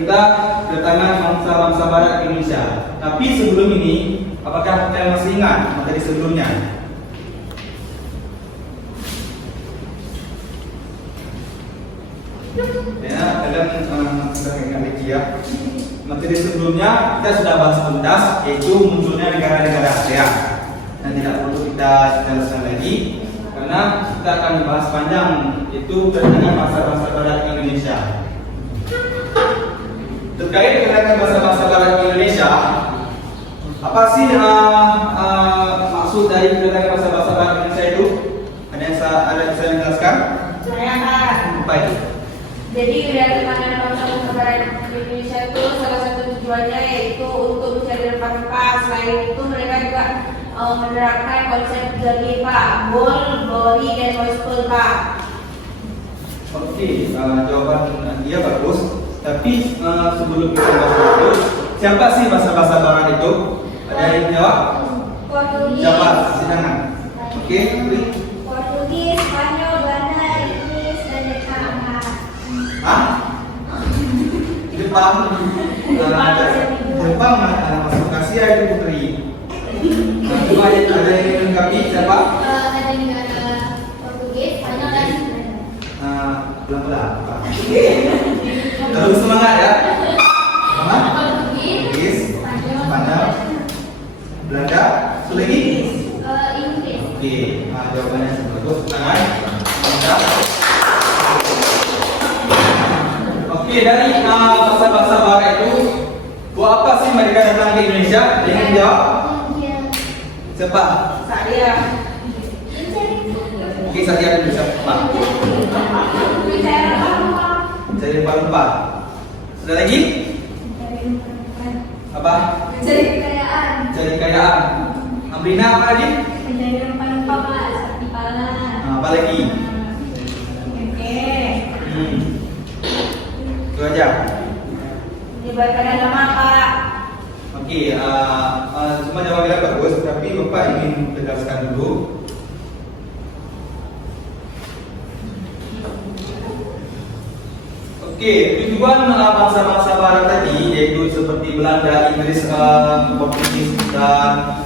kita kedatangan bangsa-bangsa barat ke Indonesia. Tapi sebelum ini, apakah kalian masih ingat materi sebelumnya? Ya, kalian sudah ingat lagi ya. Materi sebelumnya kita sudah bahas tuntas, yaitu munculnya negara-negara ASEAN. Dan tidak perlu kita jelaskan lagi, karena kita akan bahas panjang, yaitu kedatangan bangsa-bangsa barat ke Indonesia. Terkait kedatangan bangsa-bangsa barat ke Indonesia, apa sih maksud dari kedatangan bangsa-bangsa barat ke Indonesia itu? Ada yang bisa menjelaskan? Saya Kak. Apa itu? Jadi kedatangan bangsa-bangsa barat ke Indonesia itu salah satu tujuannya yaitu untuk mencari rempah-rempah. Selain itu mereka juga menerapkan konsep jernih Pak, bol, glory, dan wasteful Pak. Oke, jawaban dia bagus. Tapi sebelum kita bahas itu, siapa sih bangsa-bangsa barat itu? Ada yang jawab? Portugis. Siapa? Silakan. Oke, Pri. Portugis, Spanyol, Belanda, Inggris, dan Jepang. Hah? Jepang. Jepang masuk Asia itu Putri. Coba ada yang melengkapi siapa? Ada negara Portugis, Spanyol, dan Belanda. Pelan-pelan. Terus semangat ya. Semangat. Portugis, Spanyol, Belanda, satu lagi. Inggris. Oke, jawabannya bagus. Semangat. Mantap. Oke, dari bangsa-bangsa barat itu, buat apa sih mereka datang ke Indonesia? Ada yang jawab? Siapa? Saya. Oke, saya dulu siapa? Mencari rempah-rempah. Sudah lagi? Apa? Mencari kekayaan. Mencari kekayaan. Amrina apa lagi? Mencari rempah-rempah Pak, seperti pala. Apa lagi? Oke. Itu aja. Menyebarkan agama Pak. Oke, semua jawabannya bagus, tapi Bapak ingin tegaskan dulu. Oke, tujuan bangsa-bangsa barat tadi yaitu seperti Belanda, Inggris, Portugis dan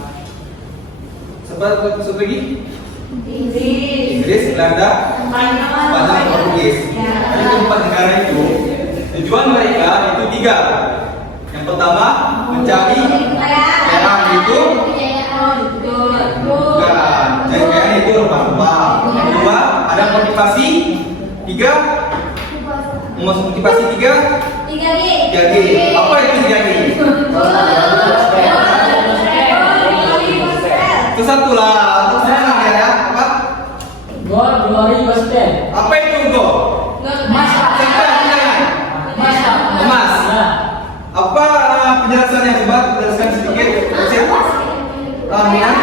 satu lagi? Inggris, Belanda, Spanyol, Portugis. Dari keempat negara itu, tujuan mereka itu tiga. Yang pertama mencari kekayaan itu bukan, mencari kekayaan itu rempah-rempah. Yang kedua ada motivasi tiga. Motivasi 3G. Apa itu 3G? Itu satu lah. Itu senang ya. Apa? Gold, glory, gospel. Apa itu gold? Emas. Apa penjelasannya? Coba jelaskan sedikit. Kekayaan.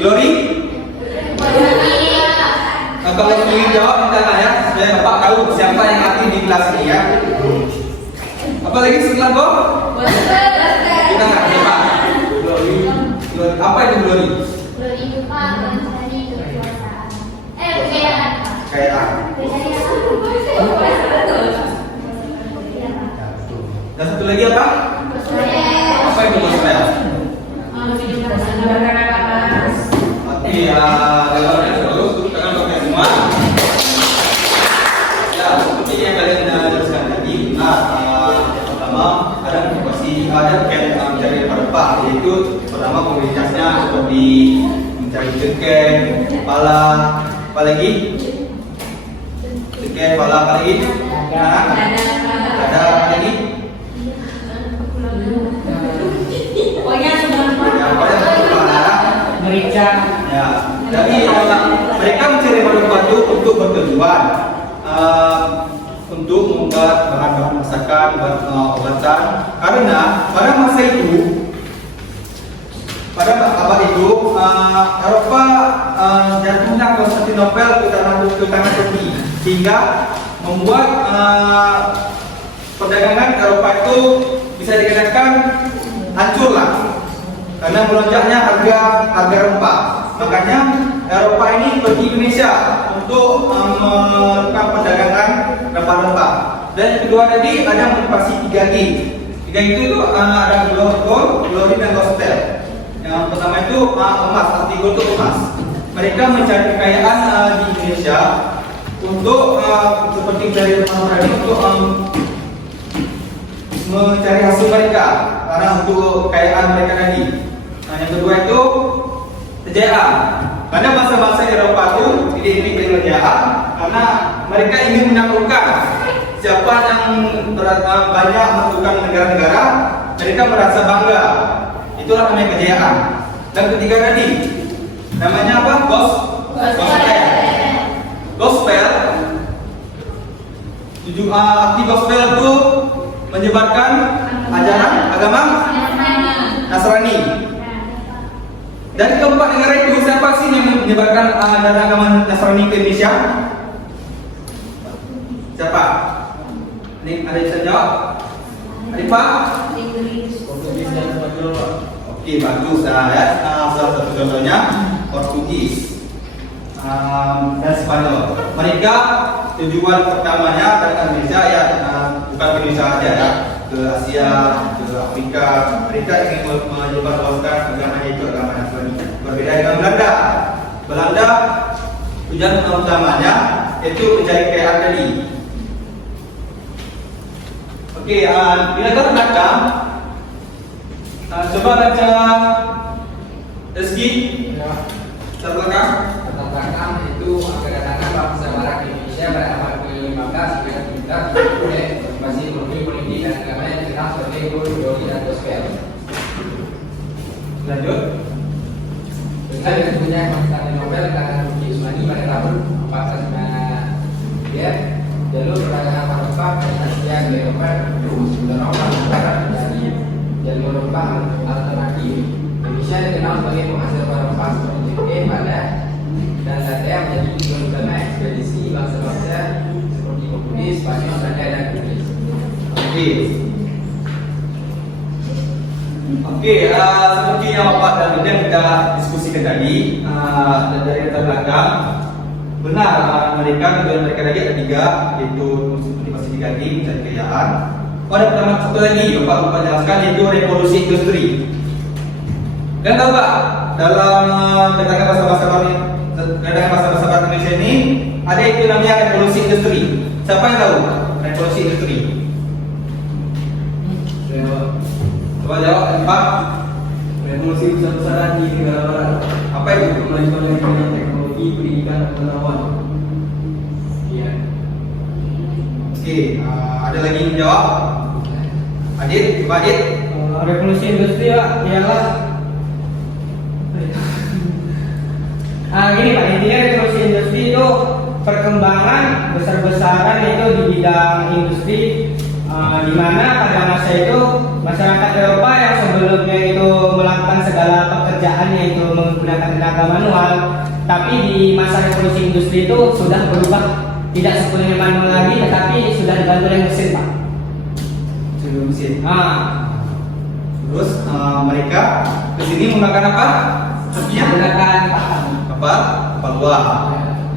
Glory? Kalau ingin jawab minta tanya supaya Bapak tahu siapa yang aktif di kelas ini ya. Apa lagi setelah Bob? Kita nggak siapa? Glory. Apa itu glory? Glory itu Pak, mencari kekuasaan. Kekayaan. Kekayaan. Dan satu lagi apa? Apa itu gospel? Oke, jawabannya terus tangan pakai semua. Ya, seperti yang kalian jelaskan tadi, pertama ada motivasi, ada mencari rempah, yaitu pertama komunitasnya seperti mencari cengkeh, pala, apa lagi? Cengkeh, pala, apa lagi? Ada apa lagi? Pokoknya semua. Merica. Ya, jadi mereka mencari rempah itu untuk bertujuan untuk membuat bahan-bahan masakan, obatan. Karena pada masa itu, pada abad itu, Eropa jatuhnya Konstantinopel ke tangan Turki, sehingga membuat perdagangan Eropa itu bisa dikatakan hancurlah. Karena melonjaknya harga rempah, makanya Eropa ini pergi Indonesia untuk melakukan perdagangan rempah-rempah. Dan yang kedua tadi ada motivasi 3G. 3G itu ada gold, glory dan gospel. Yang pertama itu emas, arti gold itu emas. Mereka mencari kekayaan di Indonesia untuk seperti dari tadi untuk mencari hasil mereka karena untuk kekayaan mereka tadi. Nah, yang kedua itu kejayaan. Karena bangsa-bangsa Eropa itu identik dengan kejayaan karena mereka ingin menaklukkan siapa yang banyak menaklukkan negara-negara, mereka merasa bangga. Itulah namanya kejayaan. Dan ketiga tadi namanya apa? Gospel. Gospel. Arti gospel itu menyebarkan ajaran agama Nasrani. Dan keempat negara itu siapa sih yang menyebarkan ajaran agama Nasrani ke Indonesia? Siapa? Ini ada yang bisa jawab? Arifah? Portugis dan Spanyol. Oke, bagus. Ya. Salah satu contohnya Portugis dan Spanyol. Mereka tujuan pertamanya datang ke Indonesia ya, bukan ke Indonesia aja ya, ke Asia, ke Afrika. Mereka ingin menyebarluaskan agamanya itu agama Nasrani. Berbeda dengan Belanda. Belanda tujuan utamanya itu mencari kekayaan tadi. Oke, bila kita belakang, coba baca Rizky. Ya. Terbelakang. Belakang itu kedatangan bangsa Barat di Indonesia pada abad ke-15 hingga ke-17 oleh masih ekonomi, politik dan agama yang dikenal sebagai glory dan gospel. Lanjut. Dengan tentunya Konstantin Nobel karena Ruki Usmani pada tahun 1493, jalur perdagangan Eropa dan Asia ke Eropa terus mendorong Barat dari jalur Eropa alternatif. Indonesia dikenal sebagai penghasil Eropa seperti Jepang pada dan Latvia menjadi tujuan utama ekspedisi bangsa-bangsa seperti Portugis, Spanyol, Belanda dan Inggris. Oke, seperti yang Bapak dan Bunda kita diskusikan tadi, dan dari latar belakang, benar mereka tujuan mereka tadi ada tiga, yaitu motivasi 3G, mencari kekayaan. Ada pertama satu lagi, Bapak jelaskan yaitu revolusi industri. Dan tahu Pak, dalam kedatangan bahasa-bahasa Barat Indonesia ini ada itu namanya revolusi industri. Siapa yang tahu revolusi industri? Coba jawab, Pak. Revolusi besar-besaran di negara barat. Apa itu? Kemajuan dengan teknologi, pendidikan, dan pengetahuan. Iya. Oke, ada lagi yang jawab? Adit, coba Adit. Revolusi industri Pak ialah gini Pak, intinya revolusi industri itu perkembangan besar-besaran itu di bidang industri, di mana pada masa itu masyarakat Eropa yang sebelumnya itu melakukan segala pekerjaannya itu menggunakan tenaga manual, tapi di masa revolusi industri itu sudah berubah, tidak sepenuhnya manual lagi, tetapi sudah dibantu oleh mesin Pak. Sudah mesin. Terus mereka kesini menggunakan apa? Sepinya Menggunakan kapal luar.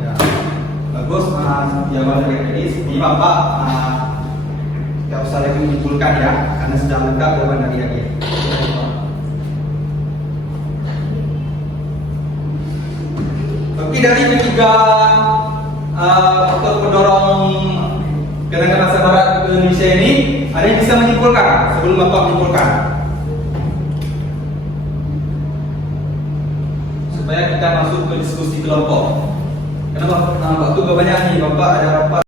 Ya. Bagus. Jawaban dari tadi. Ini Bapak tidak usah lagi menyimpulkan ya, karena sudah lengkap jawaban dari Adit. Oke, dari ketiga faktor pendorong kedatangan bahasa Barat ke Indonesia ini, ada yang bisa menyimpulkan sebelum Bapak menyimpulkan? Supaya kita masuk ke diskusi kelompok. Karena waktu banyak nih, Bapak ada rapat.